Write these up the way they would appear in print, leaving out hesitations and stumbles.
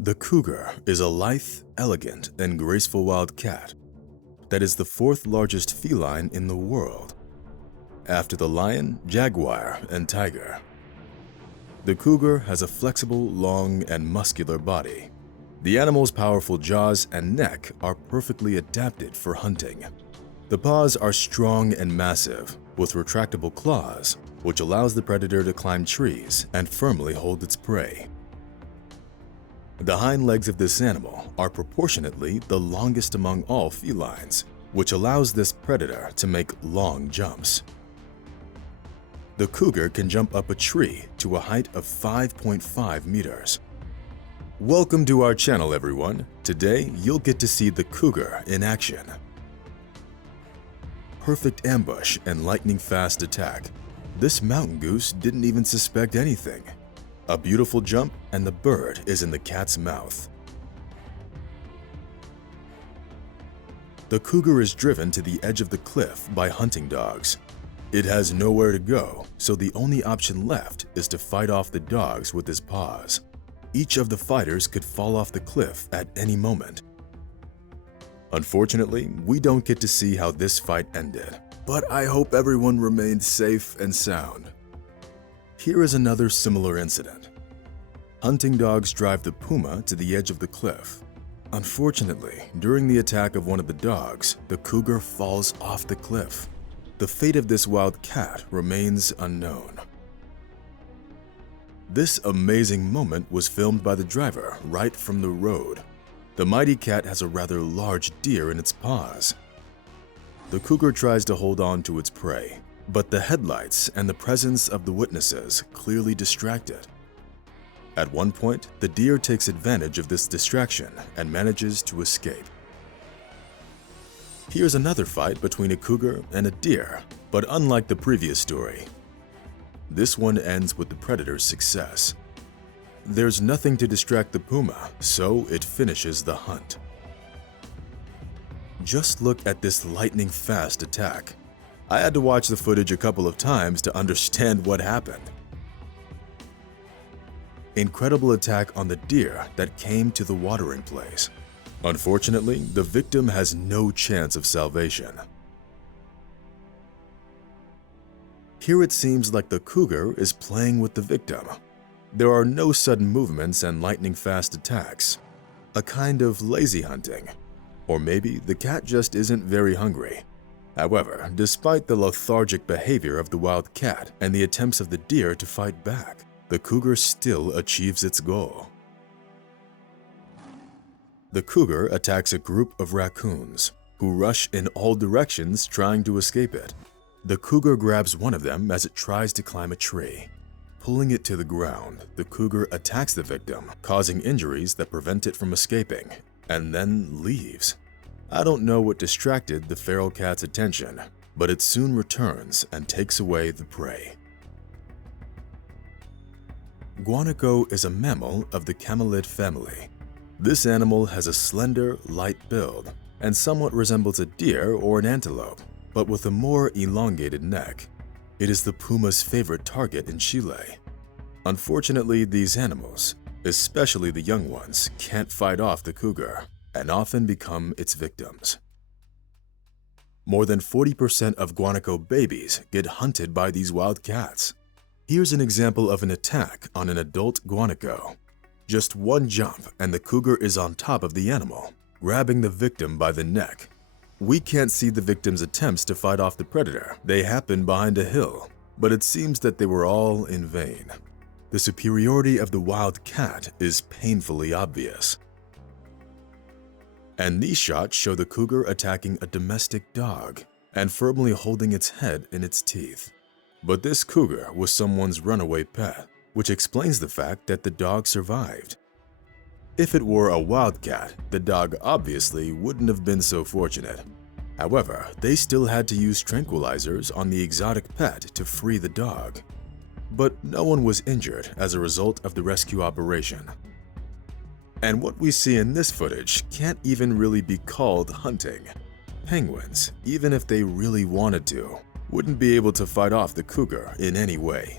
The cougar is a lithe, elegant, and graceful wild cat that is the fourth largest feline in the world, after the lion, jaguar, and tiger. The cougar has a flexible, long, and muscular body. The animal's powerful jaws and neck are perfectly adapted for hunting. The paws are strong and massive, with retractable claws, which allows the predator to climb trees and firmly hold its prey. The hind legs of this animal are proportionately the longest among all felines, which allows this predator to make long jumps. The cougar can jump up a tree to a height of 5.5 meters. Welcome to our channel, everyone. Today, you'll get to see the cougar in action. Perfect ambush and lightning-fast attack. This mountain goose didn't even suspect anything. A beautiful jump, and the bird is in the cat's mouth. The cougar is driven to the edge of the cliff by hunting dogs. It has nowhere to go, so the only option left is to fight off the dogs with his paws. Each of the fighters could fall off the cliff at any moment. Unfortunately, we don't get to see how this fight ended, but I hope everyone remained safe and sound. Here is another similar incident. Hunting dogs drive the puma to the edge of the cliff. Unfortunately, during the attack of one of the dogs, the cougar falls off the cliff. The fate of this wild cat remains unknown. This amazing moment was filmed by the driver right from the road. The mighty cat has a rather large deer in its paws. The cougar tries to hold on to its prey, but the headlights and the presence of the witnesses clearly distract it. At one point, the deer takes advantage of this distraction and manages to escape. Here's another fight between a cougar and a deer, but unlike the previous story, this one ends with the predator's success. There's nothing to distract the puma, so it finishes the hunt. Just look at this lightning-fast attack. I had to watch the footage a couple of times to understand what happened. Incredible attack on the deer that came to the watering place. Unfortunately, the victim has no chance of salvation. Here it seems like the cougar is playing with the victim. There are no sudden movements and lightning-fast attacks. A kind of lazy hunting. Or maybe the cat just isn't very hungry. However, despite the lethargic behavior of the wild cat and the attempts of the deer to fight back, the cougar still achieves its goal. The cougar attacks a group of raccoons, who rush in all directions trying to escape it. The cougar grabs one of them as it tries to climb a tree. Pulling it to the ground, the cougar attacks the victim, causing injuries that prevent it from escaping, and then leaves. I don't know what distracted the feral cat's attention, but it soon returns and takes away the prey. Guanaco is a mammal of the camelid family. This animal has a slender, light build and somewhat resembles a deer or an antelope, but with a more elongated neck. It is the puma's favorite target in Chile. Unfortunately, these animals, especially the young ones, can't fight off the cougar and often become its victims. More than 40% of guanaco babies get hunted by these wild cats. Here's an example of an attack on an adult guanaco. Just one jump and the cougar is on top of the animal, grabbing the victim by the neck. We can't see the victim's attempts to fight off the predator. They happen behind a hill, but it seems that they were all in vain. The superiority of the wild cat is painfully obvious. And these shots show the cougar attacking a domestic dog and firmly holding its head in its teeth. But this cougar was someone's runaway pet, which explains the fact that the dog survived. If it were a wildcat, the dog obviously wouldn't have been so fortunate. However, they still had to use tranquilizers on the exotic pet to free the dog. But no one was injured as a result of the rescue operation. And what we see in this footage can't even really be called hunting. Penguins, even if they really wanted to, wouldn't be able to fight off the cougar in any way.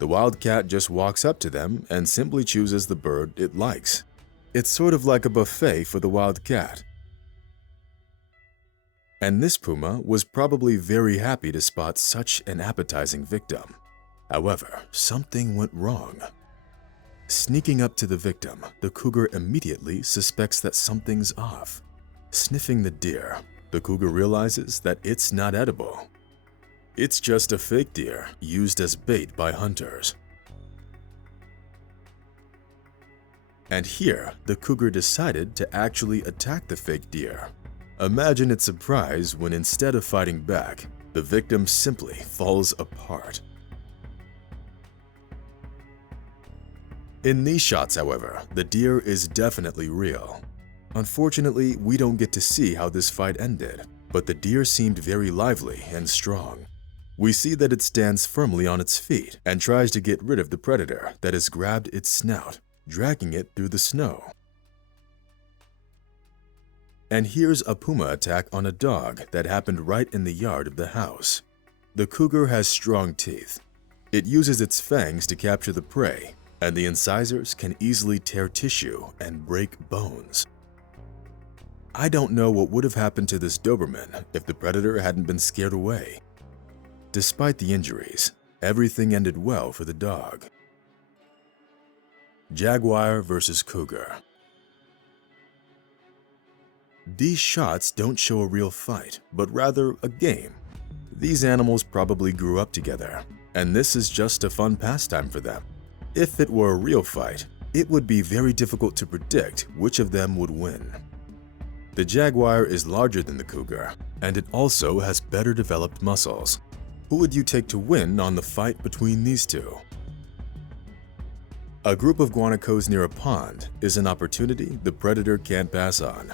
The wildcat just walks up to them and simply chooses the bird it likes. It's sort of like a buffet for the wildcat. And this puma was probably very happy to spot such an appetizing victim. However, something went wrong. Sneaking up to the victim, the cougar immediately suspects that something's off. Sniffing the deer, the cougar realizes that it's not edible. It's just a fake deer used as bait by hunters. And here, the cougar decided to actually attack the fake deer. Imagine its surprise when instead of fighting back, the victim simply falls apart. In these shots, however, the deer is definitely real. Unfortunately, we don't get to see how this fight ended, but the deer seemed very lively and strong. We see that it stands firmly on its feet and tries to get rid of the predator that has grabbed its snout, dragging it through the snow. And here's a puma attack on a dog that happened right in the yard of the house. The cougar has strong teeth. It uses its fangs to capture the prey, and the incisors can easily tear tissue and break bones. I don't know what would have happened to this Doberman if the predator hadn't been scared away. Despite the injuries, everything ended well for the dog. Jaguar versus cougar. These shots don't show a real fight, but rather a game. These animals probably grew up together, and this is just a fun pastime for them. If it were a real fight, it would be very difficult to predict which of them would win. The jaguar is larger than the cougar, and it also has better developed muscles. Who would you take to win on the fight between these two? A group of guanacos near a pond is an opportunity the predator can't pass on.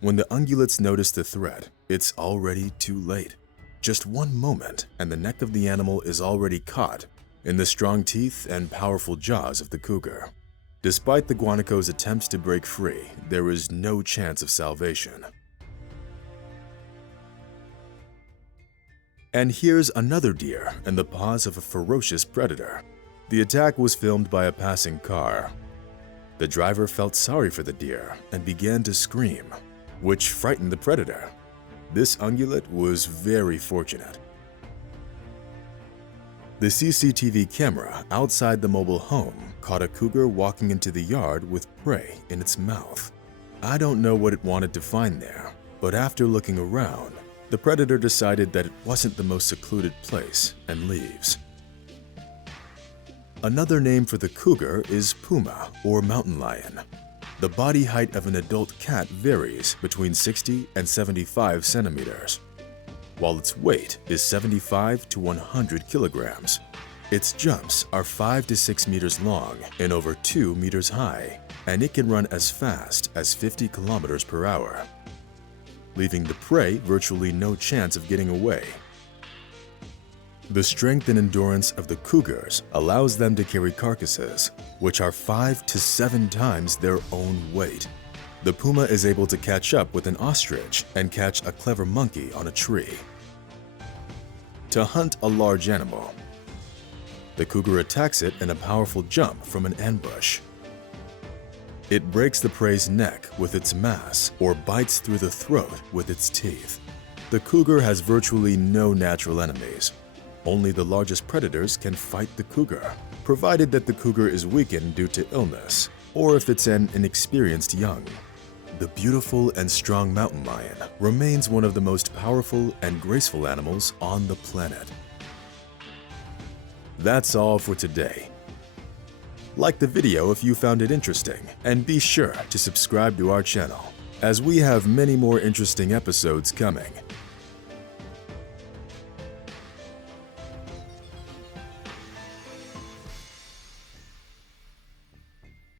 When the ungulates notice the threat, it's already too late. Just one moment and the neck of the animal is already caught in the strong teeth and powerful jaws of the cougar. Despite the guanaco's attempts to break free, there is no chance of salvation. And here's another deer in the paws of a ferocious predator. The attack was filmed by a passing car. The driver felt sorry for the deer and began to scream, which frightened the predator. This ungulate was very fortunate. The CCTV camera outside the mobile home caught a cougar walking into the yard with prey in its mouth. I don't know what it wanted to find there, but after looking around, the predator decided that it wasn't the most secluded place and leaves. Another name for the cougar is puma or mountain lion. The body height of an adult cat varies between 60 and 75 centimeters, while its weight is 75 to 100 kilograms. Its jumps are 5 to 6 meters long and over 2 meters high, and it can run as fast as 50 kilometers per hour, leaving the prey virtually no chance of getting away. The strength and endurance of the cougars allows them to carry carcasses, which are 5 to 7 times their own weight. The puma is able to catch up with an ostrich and catch a clever monkey on a tree. To hunt a large animal, the cougar attacks it in a powerful jump from an ambush. It breaks the prey's neck with its mass or bites through the throat with its teeth. The cougar has virtually no natural enemies. Only the largest predators can fight the cougar, provided that the cougar is weakened due to illness, or if it's an inexperienced young. The beautiful and strong mountain lion remains one of the most powerful and graceful animals on the planet. That's all for today. Like the video if you found it interesting, and be sure to subscribe to our channel, as we have many more interesting episodes coming.